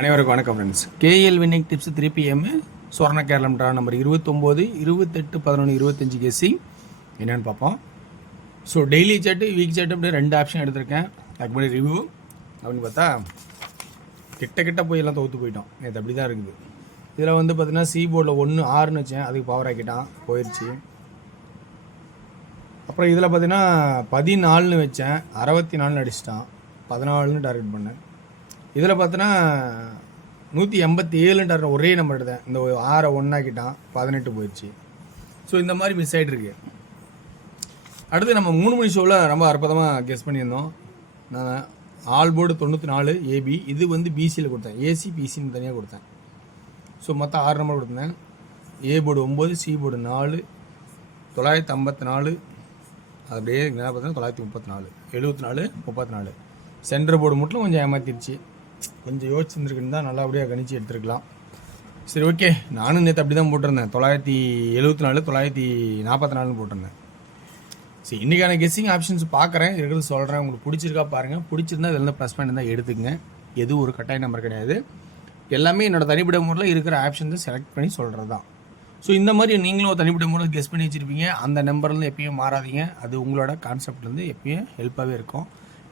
அனைவருக்கும் வணக்கம் friends. KL winning tips 3 PM சுவர்ண Keralam draw number 29, 28, 11, 25 கேசி என்னென்னு பார்ப்போம். ஸோ டெய்லி சாட்டு வீக் சாட்டு அப்படி 2 ஆப்ஷன் எடுத்திருக்கேன். அதுக்கு முன்னாடி ரிவ்யூ அப்படின்னு பார்த்தா கிட்ட போய் எல்லாம் தோற்று போயிட்டோம். நேற்று அப்படி தான் இருக்குது. இதில் வந்து பார்த்தீங்கன்னா சி போர்டில் 1 6ன்னு வச்சேன், அதுக்கு பவர் ஆக்கிட்டான், போயிடுச்சு. அப்புறம் இதில் பார்த்தீங்கன்னா 14ன்னு வச்சேன், 64ன்னு அடிச்சிட்டான், 14ன்னு டார்கெட் பண்ணேன். இதில் பார்த்தோன்னா 187ன்ட்டு ஒரே நம்பர் எடுத்தேன், இந்த 6 1ஆக்கிட்டான், 18 போயிடுச்சு. ஸோ இந்த மாதிரி மிஸ் ஆகிட்டுருக்கு. அடுத்து நம்ம 3 மணி ஷோவில் ரொம்ப அற்புதமாக கெஸ் பண்ணியிருந்தோம். நான் ஆல் போர்டு 94 ஏபி, இது வந்து பிசியில் கொடுத்தேன், ஏசி பிசின்னு தனியாக கொடுத்தேன். ஸோ மொத்தம் 6 நம்பர் கொடுத்தேன். ஏ போர்டு 9, சி போர்டு 4, 954, அது அப்படியே என்ன பார்த்தீங்கன்னா 934, 74, 34. சென்டர் போர்டு மட்டும் கொஞ்சம் ஏமாத்திருச்சு. கொஞ்சம் யோசிச்சுருந்துருக்குன்னு தான் நல்லபடியாக கணிச்சு எடுத்துருக்கலாம். சரி, ஓகே. நானும் நேற்று அப்படி தான் போட்டிருந்தேன், 974, 944 போட்டிருந்தேன். சரி, இன்றைக்கான கெஸ்ஸிங் ஆப்ஷன்ஸ் பார்க்குறேன், இருக்கிறது சொல்கிறேன். உங்களுக்கு பிடிச்சிருக்கா பாருங்கள். பிடிச்சிருந்தா இதில் இருந்து ப்ளஸ் பாயிண்ட் தான் எடுத்துக்கங்க. எதுவும் ஒரு கட்டாய நம்பர் கிடையாது. எல்லாமே என்னோடய தனிப்பட்ட முறையில் இருக்கிற ஆப்ஷன்ஸை செலக்ட் பண்ணி சொல்கிறது தான். ஸோ இந்த மாதிரி நீங்களும் தனிப்பட்ட முறையில் கெஸ் பண்ணி வச்சுருப்பீங்க. அந்த நம்பர்லேருந்து எப்பயும் மாறாதீங்க. அது உங்களோட கான்செப்ட்லேருந்து எப்பயும் ஹெல்ப்பாகவே இருக்கும்.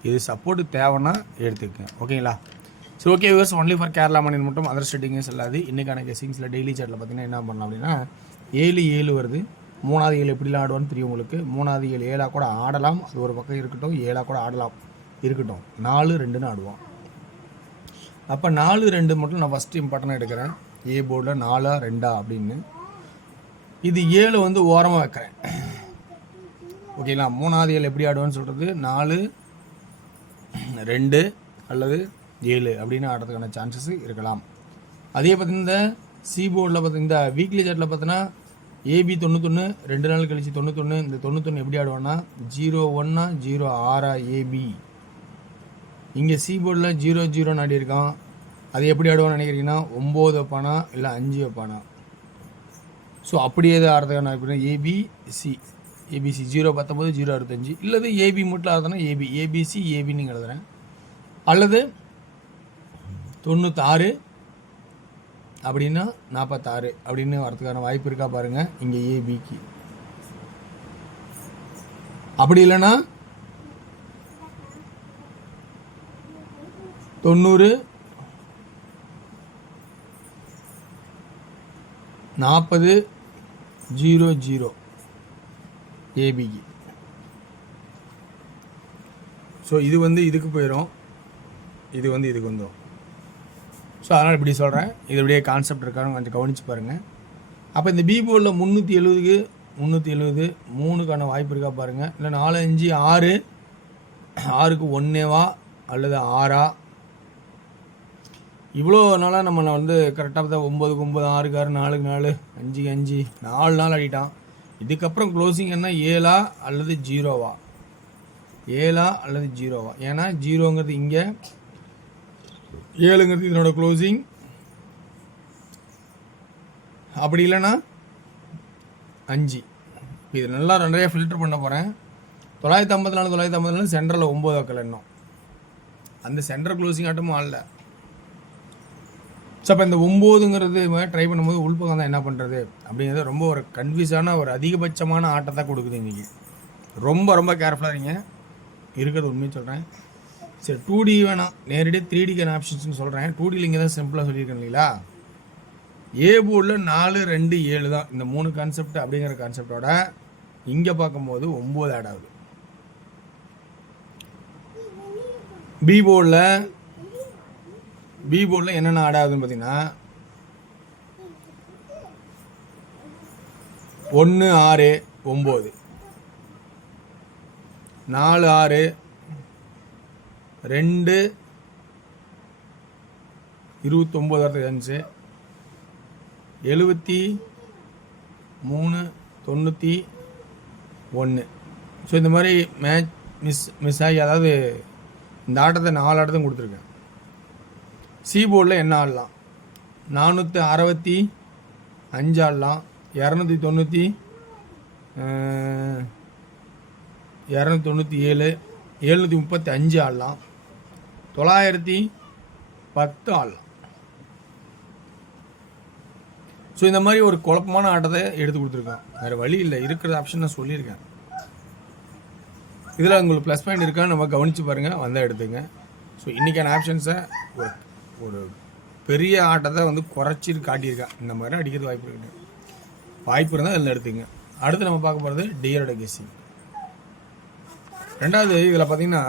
இது சப்போர்ட்டு தேவைன்னா எடுத்துக்கங்க, ஓகேங்களா? So okay viewers, only for Kerala மணி மட்டும், அதர் ஸ்டேட்டிங்கே செல்லாது. இன்றைக்கான கெஸ்ஸிங்ஸில் டெய்லி சாட்டில் பார்த்தீங்கன்னா என்ன பண்ணலாம் அப்படின்னா 7 வருது. 3வது 7 எப்படிலாம் ஆடுவான்னு தெரியும் உங்களுக்கு. 3வது 7 7ஆக கூட ஆடலாம், அது ஒரு பக்கம் இருக்கட்டும். 7ஆக கூட ஆடலாம், இருக்கட்டும். 4 2ன்னு ஆடுவோம். அப்போ 4 2 மட்டும் நான் ஃபஸ்ட்டு இம்பார்ட்டனாக எடுக்கிறேன். ஏ போர்டில் 4 2 அப்படின்னு. இது 7 வந்து ஓரமாக வைக்கிறேன், ஓகேங்களா? 3வது 7 எப்படி ஆடுவான்னு சொல்கிறது 4 2 அல்லது 7 அப்படின்னு ஆடுறதுக்கான சான்சஸ் இருக்கலாம். அதே பார்த்தீங்கன்னா இந்த சி போர்டில் பார்த்தீங்கன்னா இந்த வீக்லி சாட்டில் பார்த்தீங்கன்னா ஏபி 91, 2 நாள் கழிச்சு 91. இந்த 91 எப்படி ஆடுவான்னா 0-1 0-6 ஏபி. இங்கே சி போர்டில் 0-0 ஆடி இருக்கான். அது எப்படி ஆடுவான்னு நினைக்கிறீங்கன்னா 9 வைப்பானா இல்லை 5 வைப்பானா. ஸோ அப்படியே ஆடுறதுக்கான எப்படின்னா ஏபிசி, ஏபிசி 0-19 0-65, இல்லது ஏபி மட்டும் ஆடுறதுனா ஏபி, ஏபிசி ஏபின்னு நீங்கள் எழுதுறேன். அல்லது 96 அப்படின்னா 46 அப்படின்னு வரதுக்கான வாய்ப்பு இருக்கா பாருங்கள் இங்கே ஏபிக்கு. அப்படி இல்லைன்னா 90 40 00 ஏபிக்கு. ஸோ இது வந்து இதுக்கு போயிடும், இது வந்து இதுக்கு வந்துடும். ஸோ அதனால் இப்படி சொல்கிறேன். இது இப்படியே கான்செப்ட் இருக்கான்னு கொஞ்சம் கவனித்து பாருங்கள். அப்போ இந்த பி போர்டில் 370க்கு 370 3க்கான வாய்ப்பு இருக்கா பாருங்கள். இல்லை 4 5 6, 6க்கு 1வா அல்லது 6ஆ. இவ்வளோ நாளாக நம்ம வந்து கரெக்டாக பார்த்தா 9க்கு 9, 6க்கு 6, 4க்கு 4, 5க்கு 5, 4 நாள் ஆடிட்டான். இதுக்கப்புறம் க்ளோசிங் என்ன 7ஆ அல்லது 0வா, 7ஆ அல்லது 0வா. ஏன்னா 0ங்கிறது இங்கே, 7ங்கிறது இதனோட க்ளோசிங். அப்படி இல்லைன்னா 5. இது நல்லா நிறைய ஃபில்டர் பண்ண போகிறேன். 954 சென்டரில் 9 வைக்கல இன்னும். அந்த சென்டர் க்ளோசிங் ஆட்டமும் ஆடல. ஸோ அப்போ இந்த 9ங்கிறது ட்ரை பண்ணும்போது உள்பக்கம் தான் என்ன பண்ணுறது அப்படிங்கிறது ரொம்ப ஒரு கன்ஃபியூஸான ஒரு அதிகபட்சமான ஆட்டத்தை கொடுக்குது இன்றைக்கி. ரொம்ப ரொம்ப கேர்ஃபுல்லாக இருங்க, இருக்கிறது உண்மையை சொல்கிறேன். சரி, 2D வேணாம், நேரடியாக 3Dக்கான ஆப்ஷன்ஸ்னு சொல்கிறேன். 2Dயில் இங்கே தான் சிம்பிளாக சொல்லியிருக்கேன் இல்லைங்களா. ஏ போர்டில் 4 2 7 தான் இந்த 3 கான்செப்ட் அப்படிங்கிற கான்செப்டோட இங்கே பார்க்கும்போது 9 ஆட் ஆகுது. பி போர்டில் என்னென்ன ஆட் ஆகுதுன்னு பார்த்தீங்கன்னா 1 6 9, 4 6 2 29 வரதுக்கு சான்ஸு, 73 91. ஸோ இந்த மாதிரி மேட்ச் மிஸ் ஆகி, அதாவது இந்த ஆட்டத்தை 4 ஆட்டத்தையும் கொடுத்துருக்கேன். சி போர்டில் என்ன ஆடலாம் 465 ஆடலாம், 297 735 ஆடலாம், 910 ஆடலாம். ஸோ இந்த மாதிரி ஒரு குழப்பமான ஆட்டத்தை எடுத்து கொடுத்துருக்கோம். வேறு வழி இல்லை, இருக்கிற ஆப்ஷன் நான் சொல்லியிருக்கேன். இதில் உங்களுக்கு ப்ளஸ் பாயிண்ட் இருக்கான்னு நம்ம கவனித்து பாருங்கள், வந்தால் எடுத்துங்க. ஸோ இன்றைக்கான ஆப்ஷன்ஸை ஒரு பெரிய ஆட்டத்தை வந்து குறைச்சிட்டு காட்டியிருக்கேன். இந்த மாதிரி அடிக்கிறது வாய்ப்பு இருந்தால் அதில் எடுத்துங்க. அடுத்து நம்ம பார்க்க போகிறது டியரோட கெஸ்ஸிங். ரெண்டாவது இதில் பார்த்தீங்கன்னா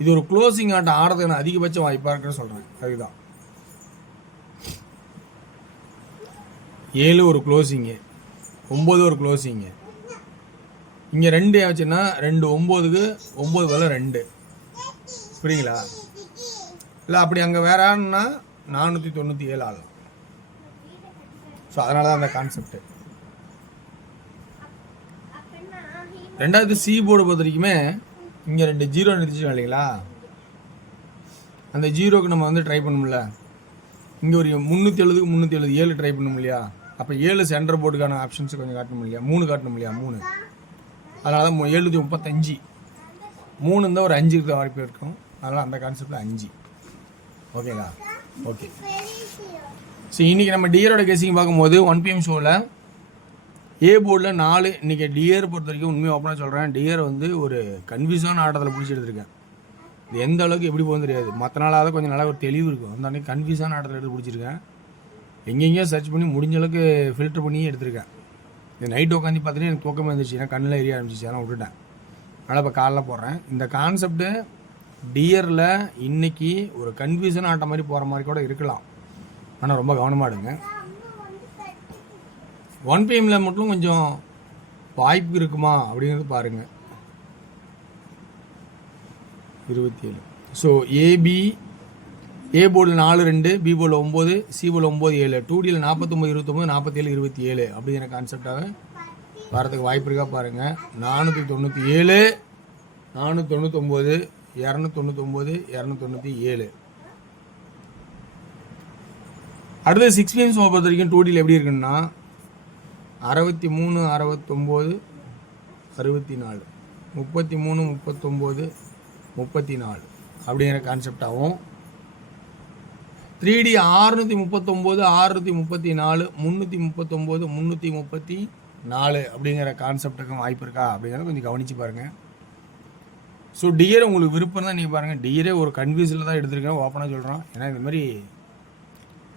இது ஒரு க்ளோசிங் ஆட்டம் ஆடுறதுக்கு நான் அதிகபட்ச வாய்ப்பாக இருக்குன்னு சொல்கிறேன். அதுதான் 7 ஒரு க்ளோசிங்கு, 9 ஒரு க்ளோசிங்கு. இங்கே 2 ஆச்சுன்னா 2 9க்கு 9 வேலை 2, புரியுங்களா? இல்லை அப்படி அங்கே வேற ஆடுனா 497 ஆடலாம். ஸோ அதனால தான் அந்த கான்செப்ட். ரெண்டாவது சி போர்டு பொறுத்த வரைக்குமே இங்கே 2 0 நிறுத்திச்சோம் இல்லைங்களா? அந்த 0க்கு நம்ம வந்து ட்ரை பண்ணோம்ல, இங்கே ஒரு 370க்கு 370 7 ட்ரை பண்ணணும் இல்லையா? அப்போ 7 சென்டர் போர்டுக்கான ஆப்ஷன்ஸ் கொஞ்சம் காட்டணும் இல்லையா? 3 காட்டணும் இல்லையா? 3. அதனால தான் 735 3 இருந்தால் ஒரு 5 இருக்க வாய்ப்பு இருக்கும். அதனால் அந்த கான்செப்டில் 5. ஓகேங்களா? ஓகே. ஸோ இன்றைக்கி நம்ம டியரோட கெஸ்ஸிங் பார்க்கும்போது 1 PM ஷோவில் ஏ போர்டில் 4. இன்றைக்கி டியர் பொறுத்த வரைக்கும் உண்மையாக ஓப்பனாக சொல்கிறேன், டியர் வந்து ஒரு கன்ஃபியூஸான ஆட்டத்தில் பிடிச்சி எடுத்திருக்கேன். இது எந்த அளவுக்கு எப்படி போகும் தெரியாது. மற்ற நாளாவது கொஞ்சம் நல்லா ஒரு தெளிவு இருக்கும். அந்த அன்றைக்கி கன்ஃபியூஸான ஆட்டத்தில் எடுத்து பிடிச்சிருக்கேன். எங்கெங்கேயோ சர்ச் பண்ணி முடிஞ்ச அளவுக்கு ஃபில்டர் பண்ணி எடுத்திருக்கேன். இந்த நைட்டு உட்காந்து பார்த்தீங்கன்னா எனக்கு தூக்கமாக இருந்துச்சு, ஏன்னா கண்ணில் எரிய ஆரம்பிச்சிச்சு, அதனால் விட்டுட்டேன். அதனால் இப்போ காலைல போடுறேன். இந்த கான்செப்ட்டு டியரில் இன்றைக்கி ஒரு கன்ஃபியூஷன் ஆட்ட மாதிரி போகிற மாதிரி கூட இருக்கலாம். ஆனால் ரொம்ப கவனமாக எடுங்க. 1 PMல மட்டும் கொஞ்சம் வாய்ப்பு இருக்குமா அப்படிங்கிறது பாருங்கள். 27. ஸோ ஏ போர்டில் 4 2, பி போர்டில் 9, சி போர்டில் 9 7, 2Dயில் 49 29 47 27 அப்படிங்கிற கான்செப்டாக வரதுக்கு வாய்ப்பு இருக்கா பாருங்கள். 497 499 299 297. அடுத்து 6 PM பொறுத்த வரைக்கும் 2Dயில் எப்படி இருக்குன்னா 63 69 64 33 39 34 அப்படிங்கிற கான்செப்டாகவும், 3D 639 634 339 334 அப்படிங்கிற கான்செப்டுக்கும் வாய்ப்பு இருக்கா அப்படிங்கிறத கொஞ்சம் கவனித்து பாருங்கள். ஸோ டியர் உங்களுக்கு விருப்பம் தான் நீங்கள் பாருங்கள். டியரே ஒரு கன்ஃபியூஸில் தான் எடுத்துருக்கேன், ஓப்பனாக சொல்கிறோம். ஏன்னா இந்த மாதிரி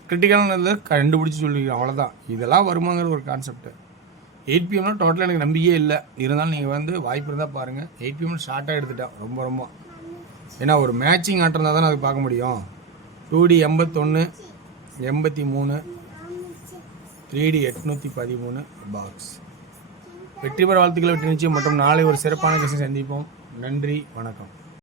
கிரிட்டிக்கலானதில் கண்டுபிடிச்சி சொல்லியிருக்கேன், அவ்வளோதான். இதெல்லாம் வருமாங்கிற ஒரு கான்செப்ட்டு. 8 PMனா டோட்டலாக எனக்கு நம்பிக்கையே இல்லை. இருந்தாலும் நீங்கள் வந்து வாய்ப்பு இருந்தால் பாருங்கள். 8 PM ஷார்ட்டாக எடுத்துட்டேன் ரொம்ப. ஏன்னா ஒரு மேட்சிங் ஆட்டம் இருந்தால் தானே அது பார்க்க முடியும். 2D 81 83 3D 813 box. வெற்றி பெற வாழ்த்துக்களை விட்டு நிச்சயம் மற்றும் நாளை ஒரு சிறப்பான கெஸ்ஸை சந்திப்போம். நன்றி, வணக்கம்.